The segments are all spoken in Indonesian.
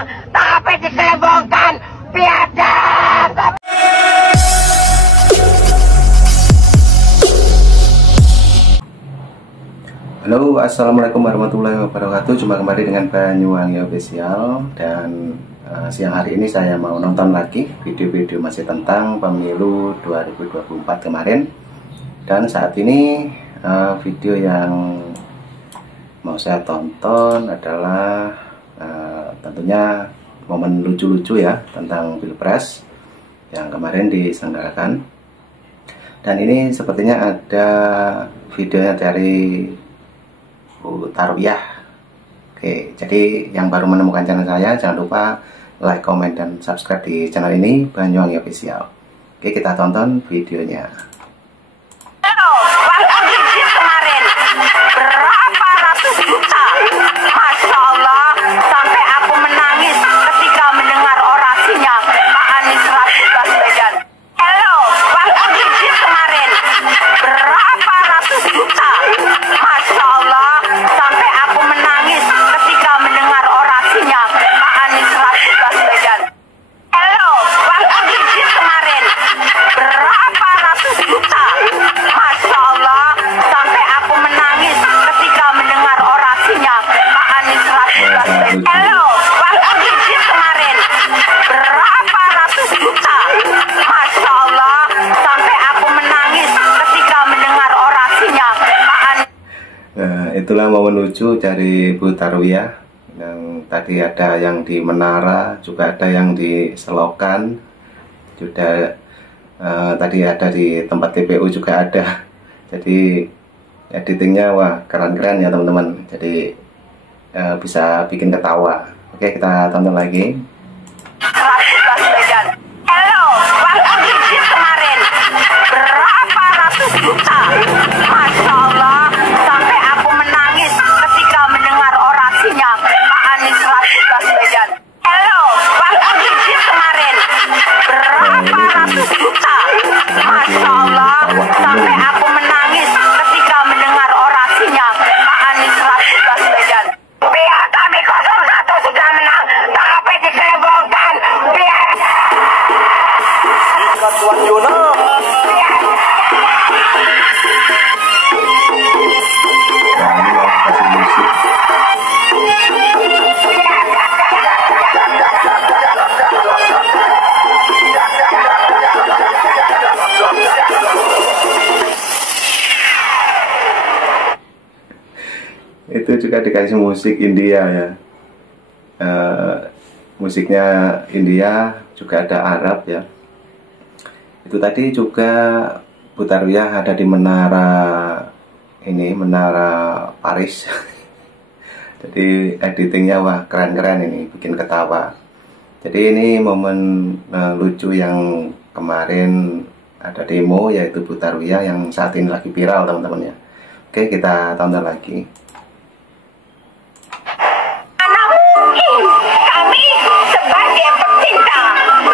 menang, tapi diselebongkan biadab. Halo, assalamualaikum warahmatullahi wabarakatuh. Jumpa kembali dengan Banyuwangi Official. Dan siang hari ini saya mau nonton lagi video-video masih tentang pemilu 2024 kemarin. Dan saat ini video yang mau saya tonton adalah tentunya momen lucu-lucu ya tentang Pilpres yang kemarin diselenggarakan. Dan ini sepertinya ada videonya dari Bu Tarwiyah. Oke, jadi yang baru menemukan channel saya, jangan lupa like, comment, dan subscribe di channel ini, Banyuwangi Official. Oke, kita tonton videonya. Kemarin berapa ratus juta, Masya Allah, sampai aku menangis ketika mendengar orasinya Pak Anies Rashid Baswedan. Hello, Bang Anies kemarin berapa ratus juta, Masya Allah, sampai aku menangis ketika mendengar orasinya Pak Anies Rashid Baswedan. Hello, Bang Anies kemarin berapa ratus juta, Masya Allah, sampai aku menangis ketika mendengar orasinya Pak Anies Rashid Baswedan. Hello, Bang Anies kemarin berapa ratus juta, Masya Allah, sampai aku menangis ketika mendengar orasinya Pak Anies. Nah, itulah momen lucu dari Bu Tarwiyah. Yang tadi ada yang di Menara, juga ada yang di Selokan, juga tadi ada di tempat TPU juga ada. Jadi editingnya wah keren-keren ya teman-teman. Jadi bisa bikin ketawa. Oke, kita tonton lagi. Rashid Baswedan. Hello, Bang Anies kemarin berapa ratus juta, Masya Allah, sampai aku menangis ketika mendengar orasinya Pak Anies Rashid Baswedan. Hello, Bang Anies kemarin berapa ratus juta, Masya Allah, sampai aku menangis ketika mendengar orasinya Pak Anies Rashid Baswedan. Biar kami 01 sudah menang, tapi diselebongkan biar Tuan Yono. Kasih musik. Itu juga dikasih musik India ya. Musiknya India, juga ada Arab ya. Itu tadi juga Bu Tarwiyah ada di menara ini, Menara Paris. Jadi editingnya wah keren-keren, ini bikin ketawa. Jadi ini momen lucu yang kemarin ada demo, yaitu Bu Tarwiyah yang saat ini lagi viral teman-teman ya. Oke, kita tonton lagi. kami sebagai pecinta,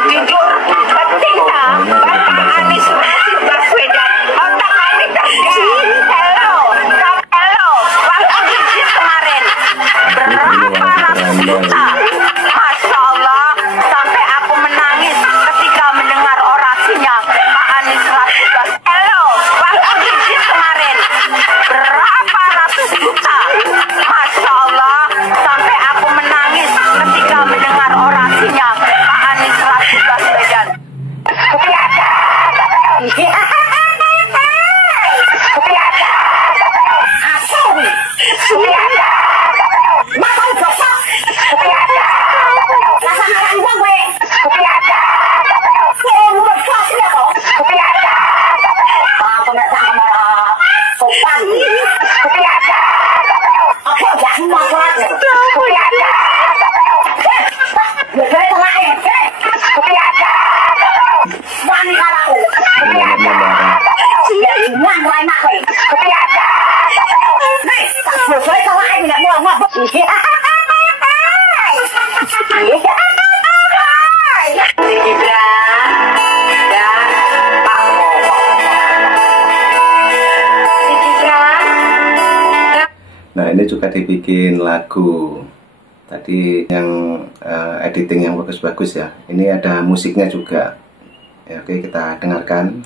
jujur pecinta Bapak Anies Rashid Baswedan, otak kami cerdas. Hello, Bang Anies kemarin berapa ratus juta, Masya Allah, sampai aku menangis ketika mendengar orasinya Pak Anies Rashid Baswedan. Hello, Bang Anies kemarin berapa ratus juta, Masya Allah, sampai aku menangis ketika mendengar orasinya Pak Anies Rashid Baswedan. Nah, ini juga dibikin lagu. Tadi yang editing yang bagus-bagus ya. Ini ada musiknya juga ya. Oke, kita dengarkan.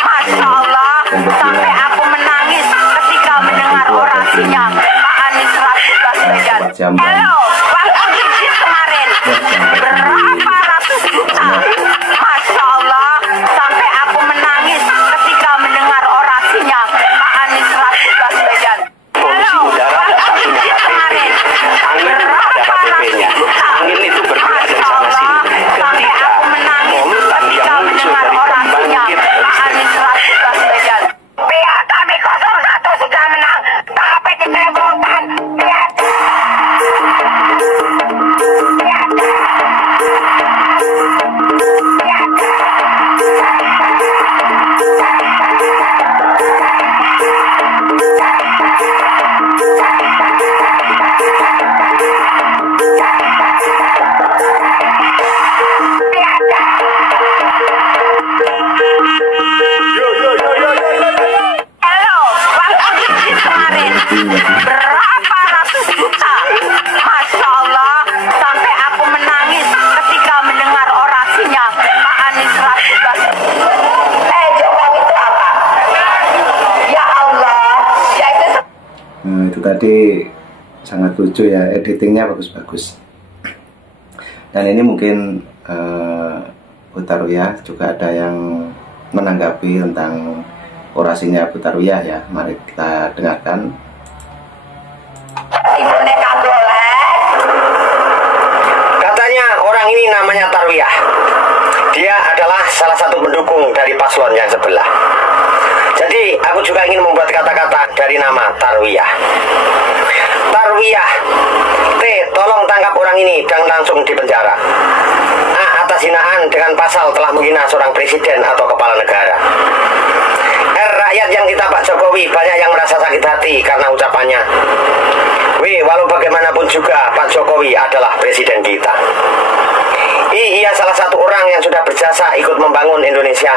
Masya Allah, sampai aku menangis ketika mendengar orasinya Pak Anies Rashid Baswedan. Hello, waktu bisnis kemarin berapa ratus juta. Masya Allah, sampai aku menangis ketika mendengar orasinya Pak Anies Rashid Baswedan. Hello, waktu bisnis kemarin berapa ratus juta. Angin itu bergerak dari Masya sana Allah, sini. sampai aku menangis ketika mendengar orasinya Pak Anies Rashid Baswedan. Pihak kami 01 sudah menang, tapi dicebongkan. Hello, waktu bisnis kemarin berapa ratus juta. Masya Allah, sampai aku menangis ketika mendengar orasinya Pak Anies Rashid Baswedan. Jokowi itu apa? Ya Allah, ya itu. Nah, itu tadi sangat lucu ya, editingnya bagus-bagus. Dan ini mungkin Butaruyah juga ada yang menanggapi tentang orasinya Butaruyah ya. Mari kita dengarkan. Ibu Neka boleh. Katanya orang ini namanya Tarwiyah. Dia adalah salah satu pendukung dari paslon yang sebelah. Jadi aku juga ingin membuat kata-kata dari nama Tarwiyah. Tarwiyah, T, tolong tangkap orang ini dan langsung dipenjara. A, atas hinaan dengan pasal telah menghina seorang presiden atau kepala negara. R, rakyat yang kita Pak Jokowi banyak yang merasa sakit hati karena ucapannya. W, walau bagaimanapun juga Pak Jokowi adalah presiden kita. I, ia salah satu orang yang sudah berjasa ikut membangun Indonesia.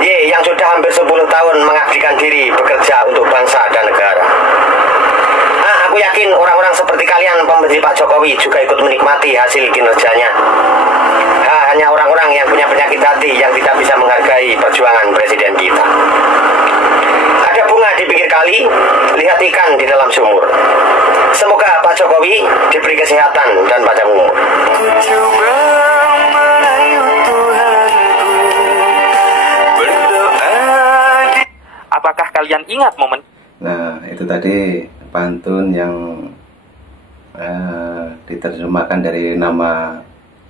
Y, yang sudah hampir 10 tahun mengabdikan diri bekerja untuk bangsa dan negara. A, aku yakin orang-orang seperti kalian pembenci Pak Jokowi juga ikut menikmati hasil kinerjanya. H, hanya orang-orang yang punya penyakit hati yang tidak bisa menghargai perjuangan presiden kita. Ada bunga di pinggir kali, lihat ikan di dalam sumur. Semoga Pak Jokowi diberi kesehatan dan panjang umur. Apakah kalian ingat momen? Nah, itu tadi pantun yang diterjemahkan dari nama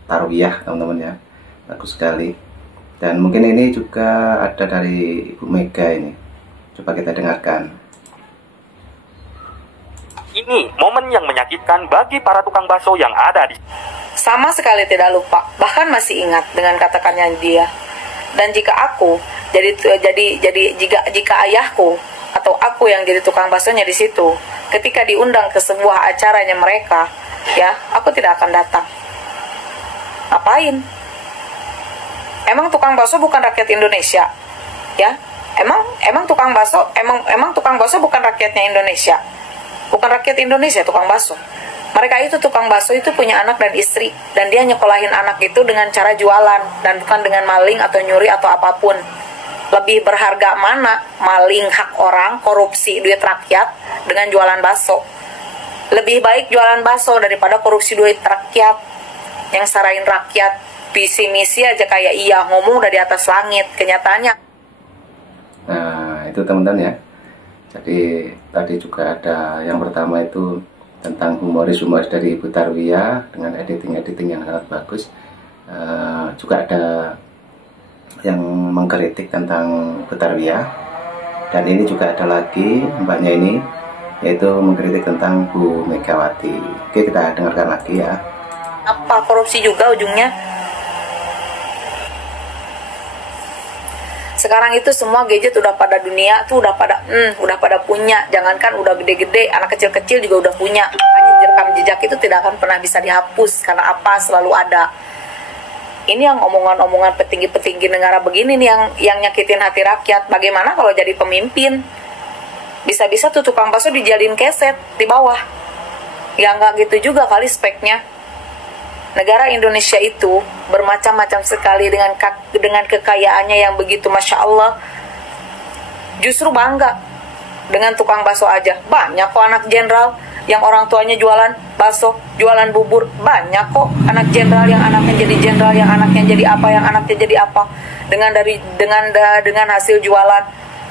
Tarwiyah, teman-teman ya. Bagus sekali. Dan mungkin ini juga ada dari Ibu Mega ini. Coba kita dengarkan. Ini momen yang menyakitkan bagi para tukang bakso yang ada di. Sama sekali tidak lupa, bahkan masih ingat dengan katakannya dia. Dan jika aku jika ayahku atau aku yang jadi tukang baksonya di situ, ketika diundang ke sebuah acaranya mereka, ya, aku tidak akan datang. Ngapain? Emang tukang bakso bukan rakyat Indonesia? Ya? Emang tukang bakso bukan rakyatnya Indonesia? Bukan rakyat Indonesia tukang bakso. Mereka itu tukang bakso itu punya anak dan istri, dan dia nyekolahin anak itu dengan cara jualan dan bukan dengan maling atau nyuri atau apapun. Lebih berharga mana maling hak orang, korupsi duit rakyat dengan jualan bakso? Lebih baik jualan bakso daripada korupsi duit rakyat, yang sarain rakyat. Visi misi aja kayak iya ngomong dari atas langit, kenyataannya. Nah, itu teman-teman ya. Jadi tadi juga ada yang pertama itu tentang humoris-humoris dari Ibu Tarwiyah dengan editing-editing yang sangat bagus. Juga ada yang mengkritik tentang Ibu Tarwiyah. Dan ini juga ada lagi mbaknya ini, yaitu mengkritik tentang Bu Megawati. Oke, kita dengarkan lagi ya. Apa korupsi juga ujungnya? Sekarang itu semua gadget udah pada dunia tuh udah pada punya. Jangankan udah gede-gede, anak kecil-kecil juga udah punya. Makanya rekam jejak itu tidak akan pernah bisa dihapus. Karena apa? Selalu ada. Ini yang omongan-omongan petinggi-petinggi negara begini nih yang nyakitin hati rakyat. Bagaimana kalau jadi pemimpin? Bisa-bisa tuh tukang bakso dijadiin keset di bawah. Ya nggak gitu juga kali speknya. Negara Indonesia itu bermacam-macam sekali dengan kekayaannya yang begitu Masya Allah. Justru bangga dengan tukang bakso aja. Banyak kok anak jenderal yang orang tuanya jualan bakso, jualan bubur. Banyak kok anak jenderal yang anaknya jadi jenderal, yang anaknya jadi apa, yang anaknya jadi apa. Dengan hasil jualan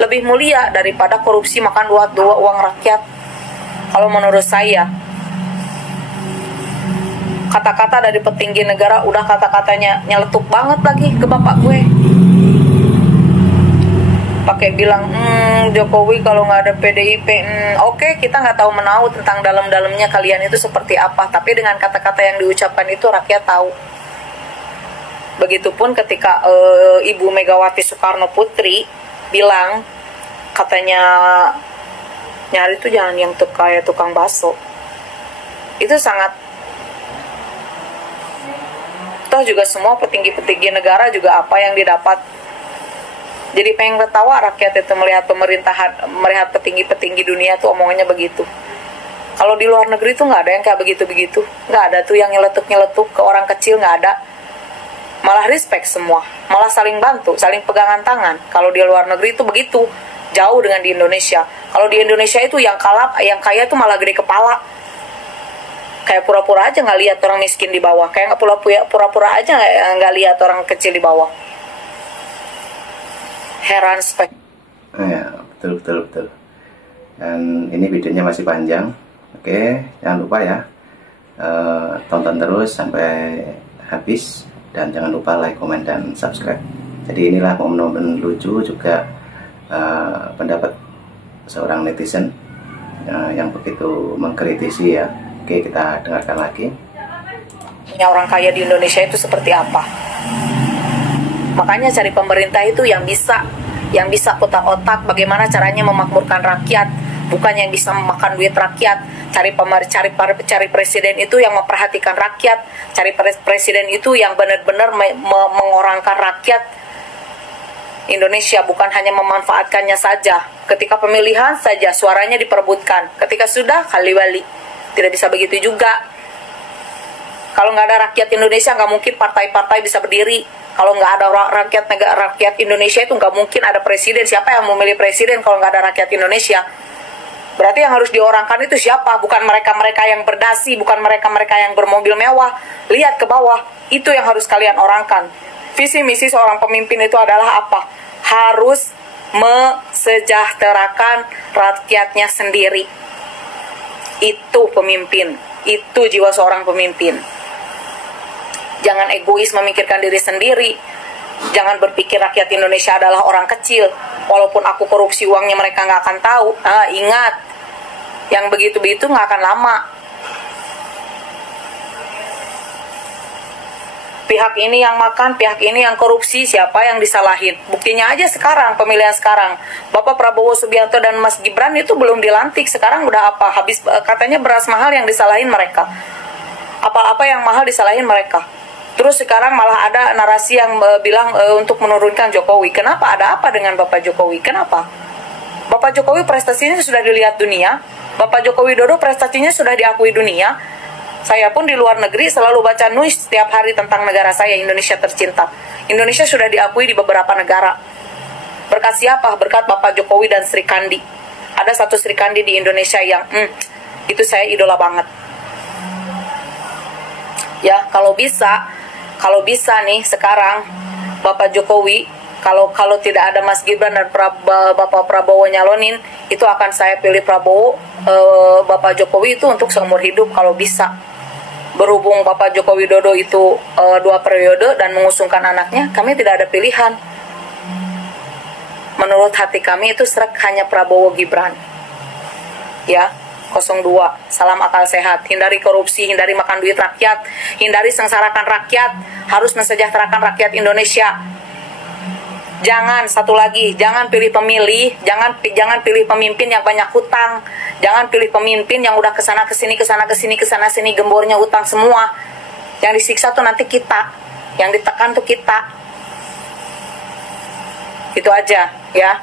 lebih mulia daripada korupsi makan dua uang rakyat. Kalau menurut saya, kata-kata dari petinggi negara udah kata-katanya nyeletuk banget lagi ke bapak gue. Pakai bilang, Jokowi kalau nggak ada PDIP, oke, kita nggak tahu menahu tentang dalam-dalamnya kalian itu seperti apa. Tapi dengan kata-kata yang diucapkan itu rakyat tahu. Begitupun ketika Ibu Megawati Soekarno Putri bilang, katanya nyari tuh jangan yang kayak tukang bakso. Itu sangat. Toh juga semua petinggi-petinggi negara juga apa yang didapat. Jadi pengen ketawa rakyat itu melihat pemerintahan, melihat petinggi-petinggi dunia tuh omongannya begitu. Kalau di luar negeri tuh nggak ada yang kayak begitu-begitu. Nggak ada tuh yang nyeletuk-nyeletuk ke orang kecil, nggak ada. Malah respect semua, malah saling bantu, saling pegangan tangan. Kalau di luar negeri itu begitu, jauh dengan di Indonesia. Kalau di Indonesia itu yang kaya tuh malah gede kepala. Kayak pura-pura aja nggak lihat orang miskin di bawah, kayak nggak pura-pura aja nggak lihat orang kecil di bawah. Heran spek. Ya, betul. Dan ini videonya masih panjang. Oke, jangan lupa ya, tonton terus sampai habis dan jangan lupa like, komen, dan subscribe. Jadi inilah momen-momen lucu juga pendapat seorang netizen yang begitu mengkritisi ya. Oke, kita dengarkan lagi. Orang kaya di Indonesia itu seperti apa? Makanya cari pemerintah itu yang bisa otak-otak bagaimana caranya memakmurkan rakyat, bukan yang bisa memakan duit rakyat. Cari presiden itu yang memperhatikan rakyat, cari presiden itu yang benar-benar mengorangkan rakyat Indonesia, bukan hanya memanfaatkannya saja. Ketika pemilihan saja suaranya diperebutkan, ketika sudah kali-wali. Tidak bisa begitu juga. Kalau nggak ada rakyat Indonesia, nggak mungkin partai-partai bisa berdiri. Kalau nggak ada rakyat Indonesia itu nggak mungkin ada presiden. Siapa yang mau memilih presiden kalau nggak ada rakyat Indonesia? Berarti yang harus diorangkan itu siapa? Bukan mereka-mereka yang berdasi, bukan mereka-mereka yang bermobil mewah. Lihat ke bawah, itu yang harus kalian orangkan. Visi misi seorang pemimpin itu adalah apa? Harus mesejahterakan rakyatnya sendiri. Itu pemimpin, itu jiwa seorang pemimpin. Jangan egois memikirkan diri sendiri. Jangan berpikir rakyat Indonesia adalah orang kecil. Walaupun aku korupsi uangnya mereka nggak akan tahu. Ingat, yang begitu-begitu nggak akan lama. Pihak ini yang makan, pihak ini yang korupsi, siapa yang disalahin? Buktinya aja sekarang, pemilihan sekarang. Bapak Prabowo Subianto dan Mas Gibran itu belum dilantik. Sekarang udah apa? Habis katanya beras mahal yang disalahin mereka. Apa-apa yang mahal disalahin mereka. Terus sekarang malah ada narasi yang bilang untuk menurunkan Jokowi. Kenapa? Ada apa dengan Bapak Jokowi? Kenapa? Bapak Jokowi prestasinya sudah dilihat dunia. Bapak Jokowi Dodo prestasinya sudah diakui dunia. Saya pun di luar negeri selalu baca news setiap hari tentang negara saya, Indonesia tercinta. Indonesia sudah diakui di beberapa negara. Berkat siapa? Berkat Bapak Jokowi dan Sri Kandi. Ada satu Sri Kandi di Indonesia yang Itu saya idola banget. Ya, kalau bisa nih sekarang Bapak Jokowi, kalau tidak ada Mas Gibran dan Bapak Prabowo nyalonin, itu akan saya pilih Prabowo, Bapak Jokowi itu untuk seumur hidup kalau bisa. Berhubung Bapak Joko Widodo itu 2 periode dan mengusungkan anaknya, kami tidak ada pilihan. Menurut hati kami itu srek hanya Prabowo Gibran. Ya, 02. Salam akal sehat. Hindari korupsi, hindari makan duit rakyat, hindari sengsarakan rakyat, harus mensejahterakan rakyat Indonesia. Jangan, satu lagi, jangan pilih pemilih, jangan pilih pemimpin yang banyak hutang, jangan pilih pemimpin yang udah kesana kesini gembornya hutang semua. Yang disiksa tuh nanti kita, yang ditekan tuh kita. Itu aja ya.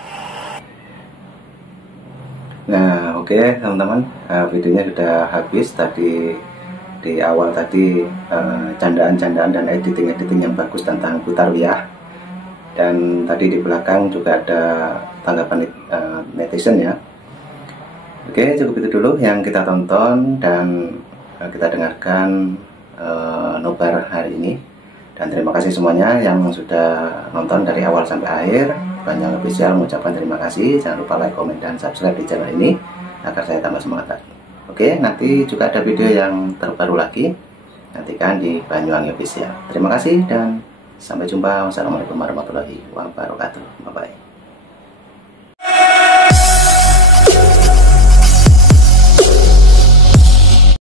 Nah, oke teman-teman, videonya sudah habis. Tadi di awal tadi candaan-candaan dan editing yang bagus tentang Bu Tarwiyah. Dan tadi di belakang juga ada tanggapan netizen ya. Oke, cukup itu dulu yang kita tonton dan kita dengarkan nobar hari ini. Dan terima kasih semuanya yang sudah nonton dari awal sampai akhir. Banyuwangi Official mengucapkan terima kasih. Jangan lupa like, komen, dan subscribe di channel ini agar saya tambah semangat lagi. Oke, nanti juga ada video yang terbaru lagi. Nantikan di Banyuwangi Official. Terima kasih dan sampai jumpa. Wassalamualaikum warahmatullahi wabarakatuh. Bye bye.